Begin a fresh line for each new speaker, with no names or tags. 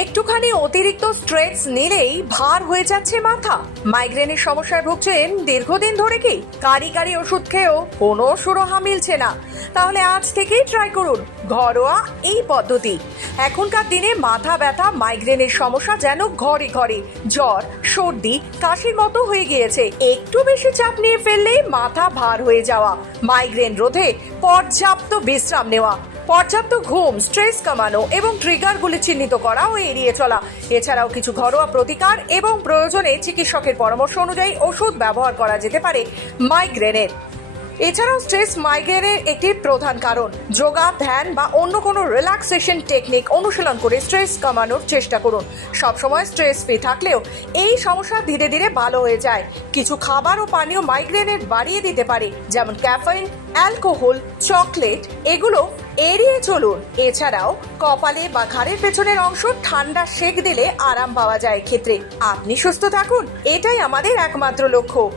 একটুখানি অতিরিক্ত স্ট্রেস নিলেই ভার হয়ে যাচ্ছে মাথা। মাইগ্রেনের সমস্যায় ভুগছেন দীর্ঘদিন ধরে কি? কারি কারি ওষুধ খেয়েও কোনো সুরহা মিলছে না। তাহলে আজ থেকেই ট্রাই করুন ঘরোয়া এই পদ্ধতি। এখনকার দিনে মাথা ব্যথা মাইগ্রেনের সমস্যা যেন ঘরে ঘরে। জ্বর, সর্দি, কাশির মতো হয়ে গিয়েছে। একটু বেশি চাপ নিয়ে ফেললেই মাথা ভার হয়ে যাওয়া। মাইগ্রেন রোধে পর্যাপ্ত বিশ্রাম নেওয়া। পর্যাপ্ত ঘুম স্ট্রেস কমানো এবং ট্রিগারগুলি চিহ্নিত করা ও এড়িয়ে চলা। এছাড়াও কিছু ঘরোয়া প্রতিকার এবং প্রয়োজনে চিকিৎসকের পরামর্শ অনুযায়ী ওষুধ ব্যবহার করা যেতে পারে মাইগ্রেনের এছাড়াও স্ট্রেস মাইগ্রেনের একটি প্রধান কারণ। যোগা, ধ্যান বা অন্য কোনো রিল্যাক্সেশন টেকনিক অনুশীলন করে স্ট্রেস কমানোর চেষ্টা করুন। সবসময় স্ট্রেস ফ্রি থাকলেও এই সমস্যা ধীরে ধীরে ভালো হয়ে যায়। কিছু খাবার ও পানীয় মাইগ্রেনের বাড়িয়ে দিতে পারে, যেমন ক্যাফেইন, অ্যালকোহল, চকলেট, এগুলো এড়িয়ে চলুন। এছাড়াও কপালে বা ঘাড়ের পেছনের অংশ ঠান্ডা সেক দিলে আরাম পাওয়া যায় ক্ষেত্রে আপনি সুস্থ থাকুন, এটাই আমাদের একমাত্র লক্ষ্য।